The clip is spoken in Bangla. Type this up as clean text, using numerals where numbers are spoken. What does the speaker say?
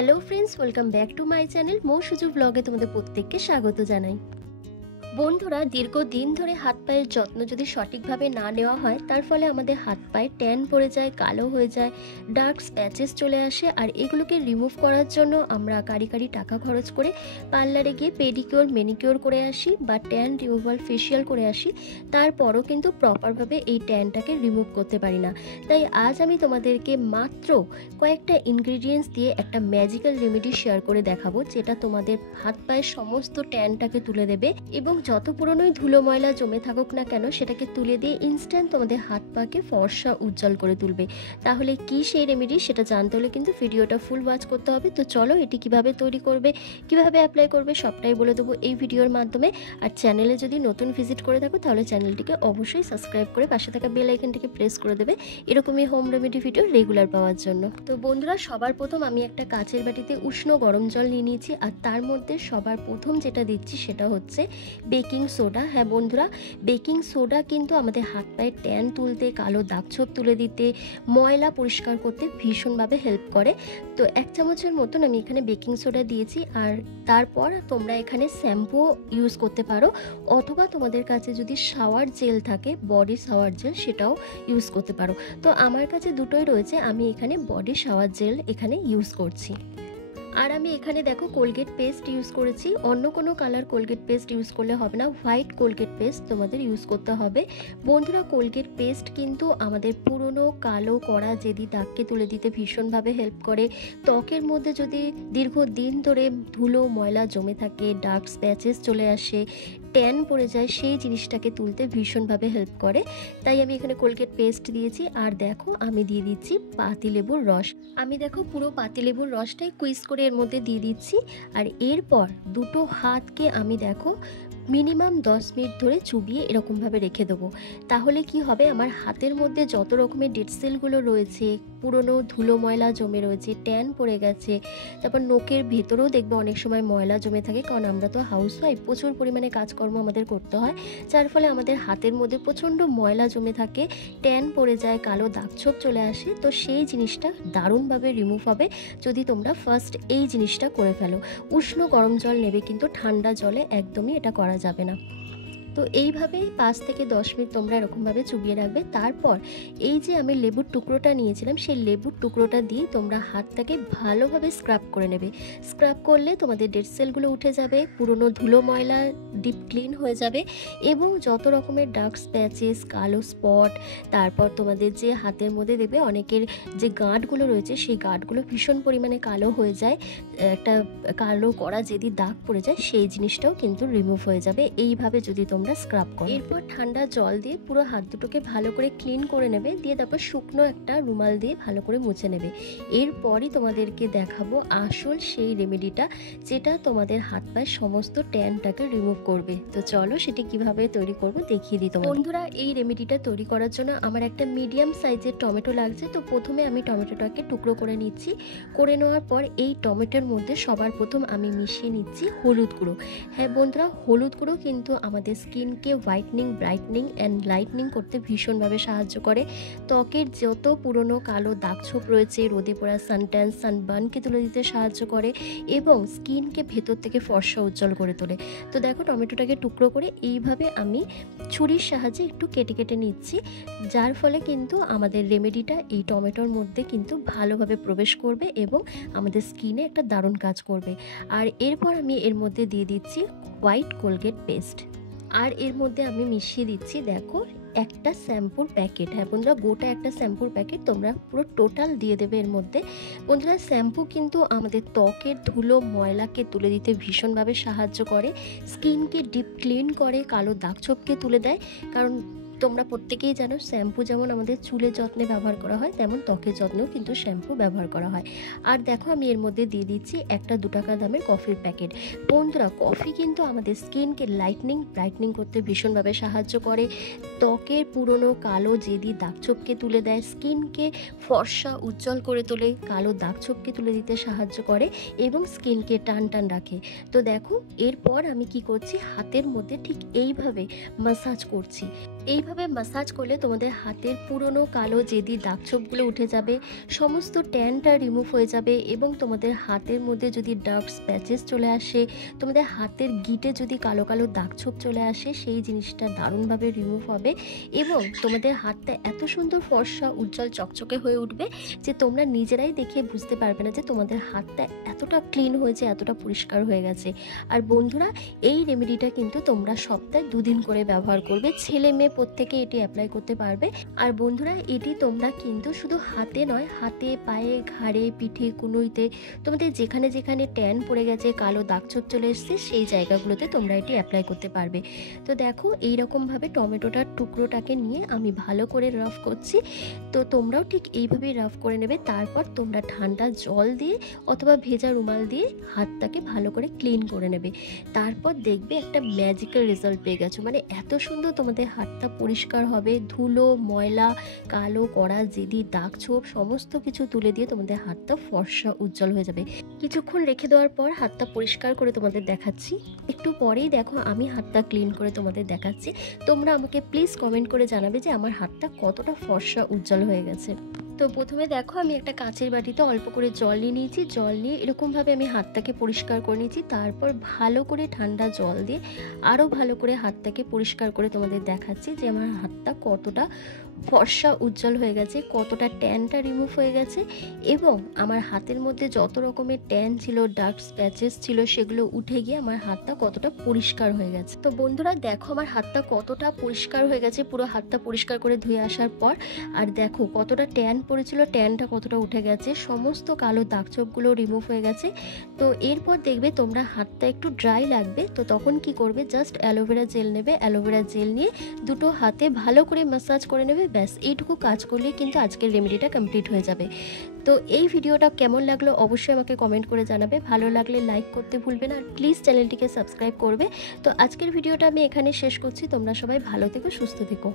Hello friends, welcome back to my channel মো সুজু ব্লগে তোমাদের প্রত্যেককে স্বাগত জানাই। বন্ধুরা, দীর্ঘদিন ধরে হাত পায়ের যত্ন যদি সঠিকভাবে না নেওয়া হয়, তার ফলে আমাদের হাত পায়ে ট্যান পড়ে যায়, কালো হয়ে যায়, ডার্ক স্প্যাচেস চলে আসে। আর এগুলোকে রিমুভ করার জন্য আমরা কারি টাকা খরচ করে পার্লারে গিয়ে পেডিকিওর ম্যানিকিওর করে আসি বা ট্যান রিমুভাল ফেসিয়াল করে আসি, তারপরও কিন্তু প্রপারভাবে এই ট্যানটাকে রিমুভ করতে পারি না। তাই আজ আমি তোমাদেরকে মাত্র কয়েকটা ইনগ্রিডিয়েন্টস দিয়ে একটা ম্যাজিক্যাল রেমেডি শেয়ার করে দেখাবো, যেটা তোমাদের হাত পায়ের সমস্ত ট্যানটাকে তুলে দেবে এবং যত পুরনোই ধুলো ময়লা জমে থাকুক না কেন সেটাকে তুলে দিয়ে ইনস্ট্যান্ট তোমাদের হাত পাকে ফর্সা উজ্জ্বল করে তুলবে। তাহলে কি সেই রেমেডি সেটা জানতে হলে কিন্তু ভিডিওটা ফুল ওয়াচ করতে হবে। তো চলো, এটি কিভাবে তৈরি করবে, কিভাবে অ্যাপ্লাই করবে সবটাই বলে দেবো এই ভিডিওর মাধ্যমে। আর চ্যানেলে যদি নতুন ভিজিট করে থাকো তাহলে চ্যানেলটিকে অবশ্যই সাবস্ক্রাইব করে পাশে থাকা বেল আইকনটিকে প্রেস করে দেবে এরকমই হোম রেমেডি ভিডিও রেগুলার পাওয়ার জন্য। তো বন্ধুরা, সবার প্রথম আমি একটা কাচের বাটিতে উষ্ণ গরম জল নিয়ে নিয়েছি, আর তার মধ্যে সবার প্রথম যেটা দিচ্ছি সেটা হচ্ছে বেকিং সোডা। হ্যাঁ বন্ধুরা, বেকিং সোডা কিন্তু আমাদের হাত পায়ে ট্যান তুলতে, কালো দাগছোপ তুলে দিতে, ময়লা পরিষ্কার করতে ভীষণভাবে হেল্প করে। তো 1 চামচের মতন আমি এখানে বেকিং সোডা দিয়েছি। আর তারপর তোমরা এখানে শ্যাম্পু ইউজ করতে পারো, অথবা তোমাদের কাছে যদি শাওয়ার জেল থাকে, বডি শাওয়ার জেল, সেটাও ইউজ করতে পারো। তো আমার কাছে দুটোই রয়েছে, আমি এখানে বডি শাওয়ার জেল এখানে ইউজ করছি। আর আমি এখানে দেখো কোলগেট পেস্ট ইউজ করেছি, অন্য কোনো কালার কোলগেট পেস্ট ইউজ করলে হবে না, হোয়াইট কোলগেট পেস্ট তোমাদের ইউজ করতে হবে। বন্ধুরা, কোলগেট পেস্ট কিন্তু আমাদের পুরনো কালো কড়া জেদি দাগকে তুলে দিতে ভীষণভাবে হেল্প করে। ত্বকের মধ্যে যদি দীর্ঘদিন ধরে ধুলো ময়লা জমে থাকে, ডার্ক স্প্যাচেস চলে আসে, ট্যান পড়ে যায়, সেই জিনিসটাকে তুলতে ভীষণভাবে হেল্প করে। তাই আমি এখানে কোলগেট পেস্ট দিয়েছি। আর দেখো আমি দিয়ে দিচ্ছি পাতিলেবুর রস। আমি দেখো পুরো পাতিলেবুর রসটাই কুইজ করে এর মধ্যে দিয়ে দিচ্ছি। আর এরপর দুটো হাতকে আমি দেখো মিনিমাম 10 মিনিট ধরে চুবিয়ে এরকমভাবে রেখে দেবো। তাহলে কি হবে, আমার হাতের মধ্যে যত রকমের ডেড সেলগুলো রয়েছে, পুরনো ধুলো ময়লা জমে রয়েছে, ট্যান পড়ে গেছে, তারপর নোকের ভেতরেও দেখবে অনেক সময় ময়লা জমে থাকে, কারণ আমরা তো হাউসওয়াইফ, প্রচুর পরিমাণে কাজকর্ম আমাদের করতে হয়, যার ফলে আমাদের হাতের মধ্যে প্রচণ্ড ময়লা জমে থাকে, ট্যান পড়ে যায়, কালো দাগছোপ চলে আসে। তো সেই জিনিসটা দারুণভাবে রিমুভ হবে যদি তোমরা ফার্স্ট এই জিনিসটা করে ফেলো। উষ্ণ গরম জল নেবে, কিন্তু ঠান্ডা জলে একদমই এটা করা যাবে না। তো এইভাবেই 5 থেকে 10 মিনিট তোমরা এরকমভাবে চুবিয়ে রাখবে। তারপর এই যে আমি লেবুর টুকরোটা নিয়েছিলাম, সেই লেবুর টুকরোটা দিয়ে তোমরা হাতটাকে ভালোভাবে স্ক্রাব করে নেবে। স্ক্রাব করলে তোমাদের ডেড সেলগুলো উঠে যাবে, পুরনো ধুলো ময়লা ডিপ ক্লিন হয়ে যাবে, এবং যত রকমের ডার্ক স্প্যাচেস, কালো স্পট, তারপর তোমাদের যে হাতের মধ্যে দেখবে অনেকের যে গাঁটগুলো রয়েছে, সেই গাঁটগুলো ভীষণ পরিমাণে কালো হয়ে যায়, একটা কালো কড়া যদি দাগ পড়ে যায়, সেই জিনিসটাও কিন্তু রিমুভ হয়ে যাবে এইভাবে যদি তোমরা স্ক্রাব করো। এরপর ঠান্ডা জল দিয়ে পুরো হাত দুটোকে ভালো করে ক্লিন করে নেবে, দিয়ে তারপর শুকনো একটা রুমাল দিয়ে ভালো করে মুছে নেবে। এরপরই তোমাদেরকে দেখাবো আসল সেই রেমেডিটা, যেটা তোমাদের হাত পায়ের সমস্ত ট্যানটাকে রিমুভ করবে। তো চলো সেটি কিভাবে তৈরি করবো দেখিয়ে দিই তোমাদের। বন্ধুরা, এই রেমেডিটা তৈরি করার জন্য আমার একটা মিডিয়াম সাইজের টমেটো লাগছে। তো প্রথমে আমি টমেটোটাকে টুকরো করে নিচ্ছি। করে নেওয়ার পর এই টমেটোর মধ্যে সবার প্রথম আমি মিশিয়ে নিচ্ছি হলুদ গুঁড়ো। হ্যাঁ বন্ধুরা, হলুদ গুঁড়ো কিন্তু আমাদের স্কিনকে হোয়াইটনিং, ব্রাইটনিং অ্যান্ড লাইটনিং করতে ভীষণভাবে সাহায্য করে। ত্বকের যত পুরনো কালো দাগছোপ রয়েছে, রোদে পড়া সানট্যান, সানবার্নকে তুলে দিতে সাহায্য করে, এবং স্কিনকে ভেতর থেকে ফর্সা উজ্জ্বল করে তোলে। তো দেখো টমেটোটাকে টুকরো করে এইভাবে আমি ছুরির সাহায্যে একটু কেটে কেটে নিচ্ছি, যার ফলে কিন্তু আমাদের রেমেডিটা এই টমেটোর মধ্যে কিন্তু ভালোভাবে প্রবেশ করবে এবং আমাদের স্কিনে একটা দারুণ কাজ করবে। আর এরপর আমি এর মধ্যে দিয়ে দিচ্ছি হোয়াইট কোলগেট পেস্ট। আর এর মধ্যে আমি মিশিয়ে দিচ্ছি দেখো একটা শ্যাম্পুর প্যাকেট। হ্যাঁ বন্ধুরা, গোটা একটা শ্যাম্পুর প্যাকেট তোমরা পুরো টোটাল দিয়ে দেবে এর মধ্যে। বন্ধুরা, শ্যাম্পু কিন্তু আমাদের ত্বকের ধুলো ময়লাকে তুলে দিতে ভীষণভাবে সাহায্য করে, স্কিনকে ডিপ ক্লিন করে, কালো দাগছোপকে তুলে দেয়। কারণ তোমরা প্রত্যেকেই জানো, শ্যাম্পু যেমন আমাদের চুলের যত্নে ব্যবহার করা হয়, তেমন ত্বকের যত্নেও কিন্তু শ্যাম্পু ব্যবহার করা হয়। আর দেখো আমি এর মধ্যে দিয়ে দিচ্ছি একটা 2 টাকা দামের কফির প্যাকেট। বন্ধুরা, কফি কিন্তু আমাদের স্কিনকে লাইটনিং, ব্রাইটনিং করতে ভীষণভাবে সাহায্য করে, ত্বকের পুরনো কালো জেদি দাগছোপকে তুলে দেয়, স্কিনকে ফর্সা উজ্জ্বল করে তোলে, কালো দাগছোপকে তুলে দিতে সাহায্য করে, এবং স্কিনকে টান টান রাখে। তো দেখো এরপর আমি কি করছি, হাতের মধ্যে ঠিক এইভাবে মাসাজ করছি। এইভাবে ম্যাসাজ করলে তোমাদের হাতের পুরনো কালো জেদি দাগছোপগুলো উঠে যাবে, সমস্ত ট্যানটা রিমুভ হয়ে যাবে এবং তোমাদের হাতের মধ্যে যদি ডার্ক স্প্যাচেস চলে আসে, তোমাদের হাতের গিটে যদি কালো কালো দাগছোপ চলে আসে, সেই জিনিসটা দারুণভাবে রিমুভ হবে এবং তোমাদের হাতটা এত সুন্দর ফর্সা উজ্জ্বল চকচকে হয়ে উঠবে যে তোমরা নিজেরাই দেখে বুঝতে পারবে না যে তোমাদের হাতটা এতটা ক্লিন হয়েছে, এতটা পরিষ্কার হয়ে গেছে। আর বন্ধুরা, এই রেমেডিটা কিন্তু তোমরা সপ্তাহে 2 দিন করে ব্যবহার করবে, ছেলে মেয়ে প্রত্যেকে এটি অ্যাপ্লাই করতে পারবে। আর বন্ধুরা, এটি তোমরা কিন্তু শুধু হাতে নয়, হাতে, পায়ে, ঘাড়ে, পিঠে, কুনুইতে, তোমাদের যেখানে যেখানে ট্যান পড়ে গেছে, কালো দাগছোপ চলে এসেছে, সেই জায়গাগুলোতে তোমরা এটি অ্যাপ্লাই করতে পারবে। তো দেখো, এইরকমভাবে টমেটোটার টুকরোটাকে নিয়ে আমি ভালো করে রাফ করছি। তো তোমরাও ঠিক এইভাবেই রাফ করে নেবে। তারপর তোমরা ঠান্ডা জল দিয়ে অথবা ভেজা রুমাল দিয়ে হাতটাকে ভালো করে ক্লিন করে নেবে। তারপর দেখবে একটা ম্যাজিক্যাল রেজাল্ট পেয়ে গেছো, মানে এত সুন্দর তোমাদের হাতটা পরিষ্কার হবে। ধুলো, ময়লা, কালো কড়া, জেদি, দাগছোপ সমস্ত কিছু তুলে দিয়ে তোমাদের হাতটা ফর্সা উজ্জ্বল হয়ে যাবে। কিছুক্ষণ রেখে দেওয়ার পর হাতটা পরিষ্কার করে তোমাদের দেখাচ্ছি। একটু পরেই দেখো আমি হাতটা ক্লিন করে তোমাদের দেখাচ্ছি। তোমরা আমাকে প্লিজ কমেন্ট করে জানাবে যে আমার হাতটা কতটা ফর্সা উজ্জ্বল হয়ে গেছে। তো প্রথমে দেখো, আমি একটা কাঁচের বাটিতে অল্প করে জল নিয়ে নিয়েছি। জল নিয়ে এরকমভাবে আমি হাতটাকে পরিষ্কার করে নিয়েছি। তারপর ভালো করে ঠান্ডা জল দিয়ে আরও ভালো করে হাতটাকে পরিষ্কার করে তোমাদের দেখাচ্ছি যে আমার হাতটা কতটা ফর্সা উজ্জ্বল হয়ে গেছে, কতটা ট্যানটা রিমুভ হয়ে গেছে এবং আমার হাতের মধ্যে যত রকমের ট্যান ছিল, ডার্ক স্প্যাচেস ছিল, সেগুলো উঠে গিয়ে আমার হাতটা কতটা পরিষ্কার হয়ে গেছে। তো বন্ধুরা দেখো, আমার হাতটা কতটা পরিষ্কার হয়ে গেছে পুরো হাতটা পরিষ্কার করে ধুয়ে আসার পর। আর দেখো কতটা ট্যান পড়েছিল, ট্যানটা কতটা উঠে গেছে, সমস্ত কালো দাগছোপগুলো রিমুভ হয়ে গেছে। তো এরপর দেখবে তোমরা হাতটা একটু ড্রাই লাগবে, তো তখন কি করবে, জাস্ট অ্যালোভেরা জেল নেবে। অ্যালোভেরা জেল নিয়ে দুটো হাতে ভালো করে ম্যাসাজ করে নেবে। ব্যাস এইটুকু কাজ করলে কিন্তু আজকের রেমেডিটা কমপ্লিট হয়ে যাবে। তো এই ভিডিওটা কেমন লাগলো অবশ্যই আমাকে কমেন্ট করে জানাবে। ভালো লাগলে লাইক করতে ভুলবে না, আর প্লিজ চ্যানেলটিকে সাবস্ক্রাইব করবে। তো আজকের ভিডিওটা আমি এখানে শেষ করছি। তোমরা সবাই ভালো থেকো, সুস্থ থেকো।